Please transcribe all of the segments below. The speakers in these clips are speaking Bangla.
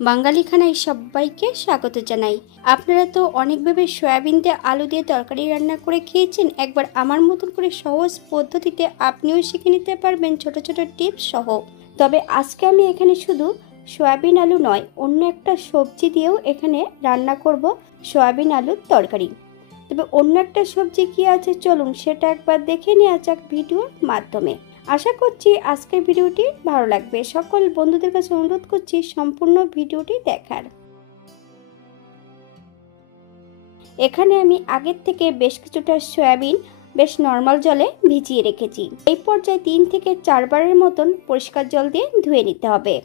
বাঙালি খানায় সবাইকে স্বাগত জানাই। আপনারা তো অনেকভাবে সয়াবিন দিয়ে আলু দিয়ে তরকারি রান্না করে খেয়েছেন। একবার আমার মতন করে সহজ পদ্ধতিতে আপনিও শিখে নিতে পারবেন ছোট ছোট টিপস সহ। তবে আজকে আমি এখানে শুধু সয়াবিন আলু নয়, অন্য একটা সবজি দিয়েও এখানে রান্না করব সয়াবিন আলুর তরকারি। তবে অন্য একটা সবজি কি আছে চলুন সেটা একবার দেখে নেওয়া যাক ভিডিওর মাধ্যমে। আশা করছি আজকের ভিডিওটি ভালো লাগবে। সকল বন্ধুদের কাছে অনুরোধ করছি সম্পূর্ণ ভিডিওটি দেখার। এখানে আমি আগের থেকে বেশ কিছুটা সয়াবিন বেশ নর্মাল জলে ভিজিয়ে রেখেছি। এই পর্যায়ে 3 থেকে 4 বারের মতন পরিষ্কার জল দিয়ে ধুয়ে নিতে হবে।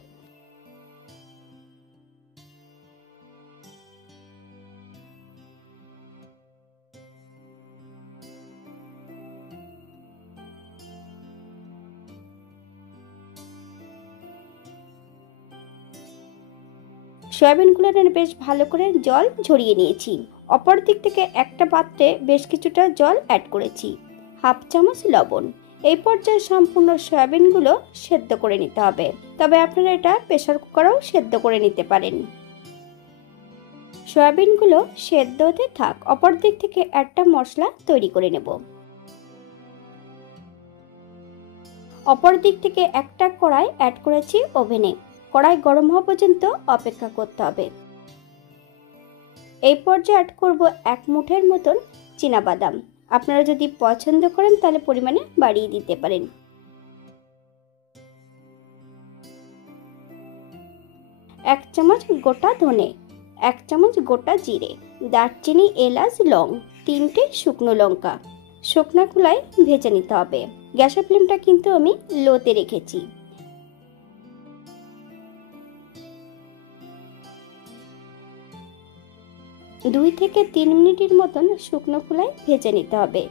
সয়াবিনগুলো বেশ ভালো করে জল ঝরিয়ে নিয়েছি। অপর দিক থেকে একটা পাত্রে বেশ কিছুটা জল অ্যাড করেছি, হাফ চামচ লবণ। এই পর্যায়ে সম্পূর্ণ সয়াবিনগুলো সেদ্ধ করে নিতে হবে। তবে আপনারা এটা প্রেসার কুকারেও সেদ্ধ করে নিতে পারেন। সয়াবিনগুলো সেদ্ধ হতে থাক, অপর দিক থেকে একটা মশলা তৈরি করে নেব। অপর দিক থেকে একটা কড়াই অ্যাড করেছি ওভেনে। কড়াই গরম হওয়া পর্যন্ত অপেক্ষা করতে হবে। এই পর্যায়ে অ্যাড করব 1 মুঠের মতন চীনাবাদাম। আপনারা যদি পছন্দ করেন তাহলে পরিমাণে বাড়িয়ে দিতে পারেন। 1 চামচ গোটা ধনে, 1 চামচ গোটা জিরে, দারচিনি, এলাচ, লং, 3টে শুকনো লঙ্কা শুকনো খোলায় ভেজে নিতে হবে। গ্যাসের ফ্লেমটা কিন্তু আমি লোতে রেখেছি। 2 থেকে 3 মিনিটের মতন শুকনো খোলায় ভেজে নিতে হবে।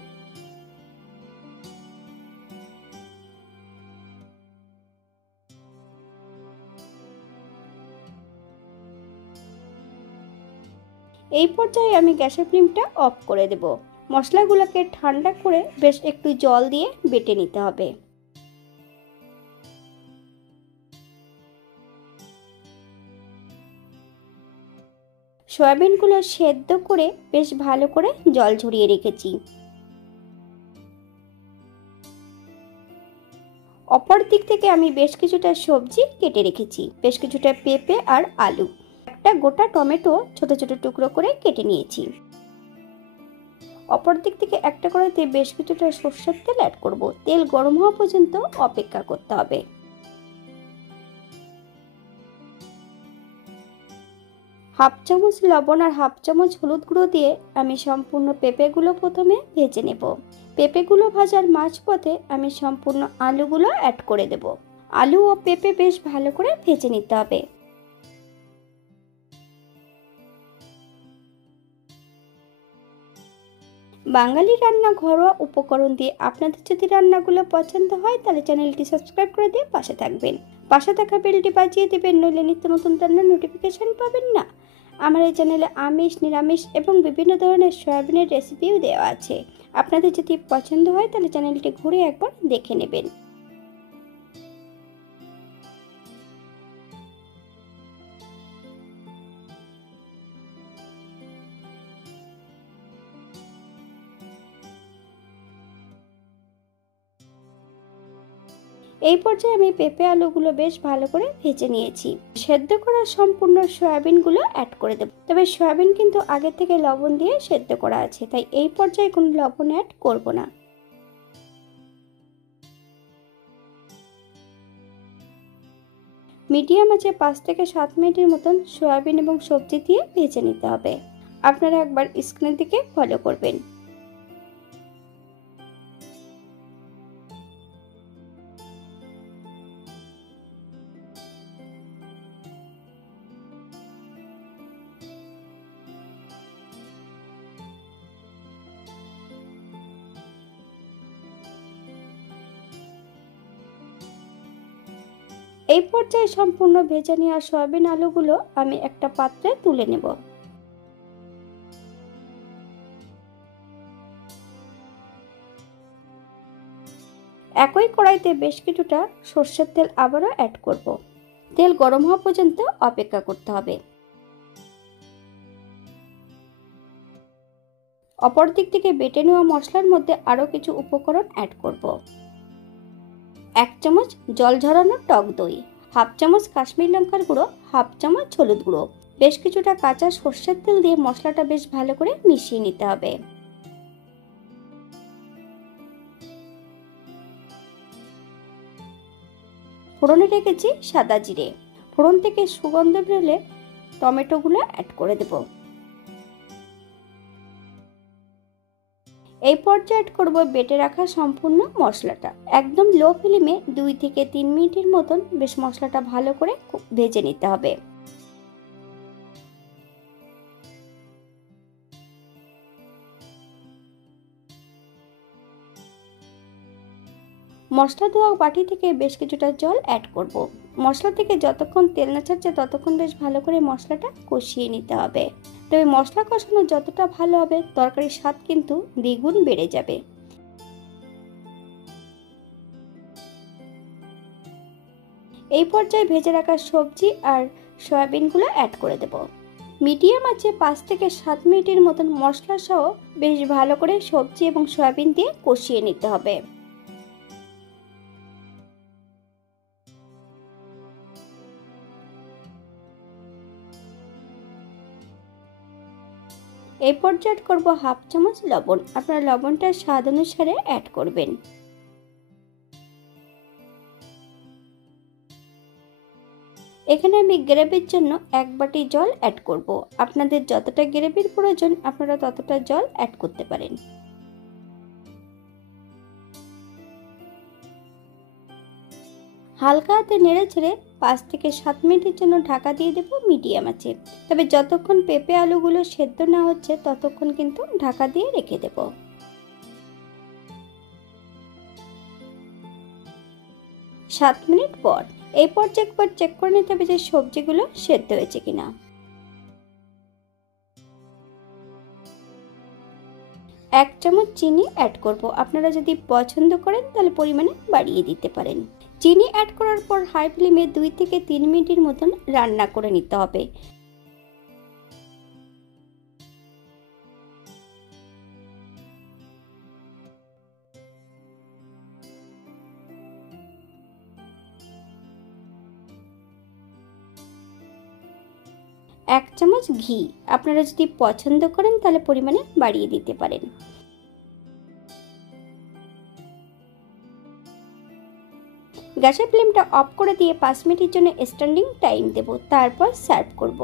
এই পর্যায়ে আমি গ্যাসের ফ্লেমটা অফ করে দেব। মশলাগুলোকে ঠান্ডা করে বেশ একটু জল দিয়ে বেটে নিতে হবে। সয়াবিনগুলো সেদ্ধ করে বেশ ভালো করে জল ঝরিয়ে রেখেছি। অপর দিক থেকে আমি বেশ কিছুটা সবজি কেটে রেখেছি, বেশ কিছুটা পেঁপে আর আলু, একটা গোটা টমেটো ছোট ছোট টুকরো করে কেটে নিয়েছি। অপর দিক থেকে একটা কড়াইতে বেশ কিছুটা সরষের তেল অ্যাড করব। তেল গরম হওয়া পর্যন্ত অপেক্ষা করতে হবে। হাফ চামচ লবণ আর হাফ চামচ হলুদ গুঁড়ো দিয়ে আমি সম্পূর্ণ পেঁপেগুলো প্রথমে ভেজে নেব। পেঁপেগুলো ভাজার মাঝপথে আমি সম্পূর্ণ আলুগুলো অ্যাড করে দেব। আলু ও পেঁপে বেশ ভালো করে ভেজে নিতে হবে। বাঙালি রান্না ঘরোয়া উপকরণ দিয়ে আপনাদের যদি রান্নাগুলো পছন্দ হয় তাহলে চ্যানেলটি সাবস্ক্রাইব করে দিয়ে পাশে থাকবেন। পাশে থাকা বেলটি বাজিয়ে দেবেন, নইলে নিত্য নতুন রান্নার নোটিফিকেশন পাবেন না। আমার এই চ্যানেলে আমিষ, নিরামিষ এবং বিভিন্ন ধরনের সয়াবিনের রেসিপিও দেওয়া আছে। আপনাদের যদি পছন্দ হয় তাহলে চ্যানেলটি ঘুরে একবার দেখে নেবেন। এই পর্যায়ে আমি পেঁপে আলুগুলো বেশ ভালো করে ভেজে নিয়েছি। সেদ্ধ করা সম্পূর্ণ সয়াবিনগুলো অ্যাড করে দেব। তবে সয়াবিন কিন্তু আগে থেকে লবণ দিয়ে সেদ্ধ করা আছে, তাই এই পর্যায়ে কোনো লবণ অ্যাড করব না। মিডিয়াম আঁচে 5 থেকে 7 মিনিটের মতন সয়াবিন এবং সবজি দিয়ে ভেজে নিতে হবে। আপনারা একবার স্ক্রিনের দিকে ফলো করবেন। এই পর্যায়ে সম্পূর্ণ ভেজে নেওয়া সয়াবিন আলুগুলো আমি একটা পাত্রে তুলে নেব। একই কড়াইতে বেশ কিছুটা সরষের তেল আবারও অ্যাড করব। তেল গরম হওয়া পর্যন্ত অপেক্ষা করতে হবে। অপর দিক থেকে বেটে নেওয়া মশলার মধ্যে আরও কিছু উপকরণ অ্যাড করব। 1 চামচ জল ঝরানো টক দই, হাফ চামচ কাশ্মীরি লঙ্কার গুঁড়ো, হাফ চামচ হলুদ গুঁড়ো, বেশ কিছুটা কাঁচা সর্ষের তেল দিয়ে মশলাটা বেশ ভালো করে মিশিয়ে নিতে হবে। ফোড়নে রেখেছি সাদা জিরে। ফোড়ন থেকে সুগন্ধ বেরোলে টমেটোগুলো অ্যাড করে দেব। এই পর্যায়ে অ্যাড করব বেটে রাখা সম্পূর্ণ মশলাটা। একদম লো ফ্লেমে 2 থেকে 3 মিনিটের মতন বেশ মশলাটা ভালো করে ভেজে নিতে হবে। মশলা ধোয়া বাটি থেকে বেশ কিছুটা জল অ্যাড করব। মশলা থেকে যতক্ষণ তেল না ছাড়ছে ততক্ষণ বেশ ভালো করে মশলাটা কষিয়ে নিতে হবে। তবে মশলা কষানো যতটা ভালো হবে তরকারির স্বাদ কিন্তু দ্বিগুণ বেড়ে যাবে। এই পর্যায়ে ভেজে রাখা সবজি আর সয়াবিনগুলো অ্যাড করে দেব। মিডিয়াম আঁচে 5 থেকে 7 মিনিটের মতন মশলা সহ বেশ ভালো করে সবজি এবং সয়াবিন দিয়ে কষিয়ে নিতে হবে। এই পর্যায়ে অ্যাড করব হাফ চামচ লবণ। আপনারা লবণটা স্বাদ অনুসারে অ্যাড করবেন। এখানে আমি গ্রেভির জন্য 1 বাটি জল অ্যাড করব। আপনাদের যতটা গ্রেভির প্রয়োজন আপনারা ততটা জল অ্যাড করতে পারেন। হালকা হাতে নেড়ে ছেড়ে 5 থেকে 7 মিনিটের জন্য ঢাকা দিয়ে দেব মিডিয়াম আঁচে। তবে যতক্ষণ পেঁপে আলুগুলো সেদ্ধ না হচ্ছে ততক্ষণ কিন্তু ঢাকা দিয়ে রেখে দেব। 7 মিনিট পর এই পর্যায়ে একবার চেক করে নিতে হবে যে সবজিগুলো সেদ্ধ হয়েছে কিনা। 1 চামচ চিনি অ্যাড করব। আপনারা যদি পছন্দ করেন তাহলে পরিমাণে বাড়িয়ে দিতে পারেন। চিনি অ্যাড করার পর হাই ফ্লেমে 2 থেকে 3 মিনিটের মতন রান্না করে নিতে হবে। এক চামচ ঘি, আপনারা যদি পছন্দ করেন তাহলে পরিমাণে বাড়িয়ে দিতে পারেন। গ্যাসের ফ্লেমটা অফ করে দিয়ে 5 মিনিটের জন্য স্ট্যান্ডিং টাইম দেব, তারপর সার্ভ করব।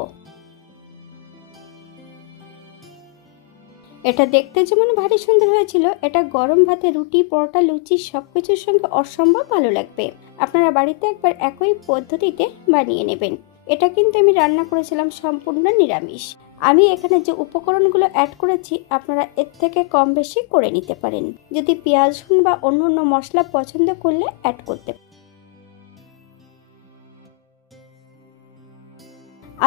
এটা দেখতে যেমন ভারী সুন্দর হয়েছিল, এটা গরম ভাতে, রুটি, পরোটা, লুচি সবকিছুর সঙ্গে অসম্ভব ভালো লাগবে। আপনারা বাড়িতে একবার একই পদ্ধতিতে বানিয়ে নেবেন। এটা কিন্তু আমি রান্না করেছিলাম সম্পূর্ণ নিরামিষ। আমি এখানে যে উপকরণগুলো অ্যাড করেছি আপনারা এর থেকে কম বেশি করে নিতে পারেন। যদি পেঁয়াজ রসুন বা অন্য মশলা পছন্দ করলে অ্যাড করতে পারেন।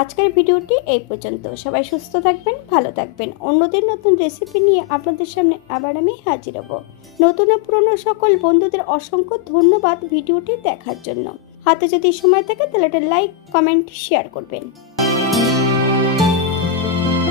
আজকের ভিডিওটি এই পর্যন্ত। সবাই সুস্থ থাকবেন, ভালো থাকবেন। অন্যদের নতুন রেসিপি নিয়ে আপনাদের সামনে আবার আমি হাজির হব। নতুন ও পুরনো সকল বন্ধুদের অসংখ্য ধন্যবাদ ভিডিওটি দেখার জন্য। হাতে যদি সময় থাকে তাহলে একটা লাইক, কমেন্ট, শেয়ার করবেন।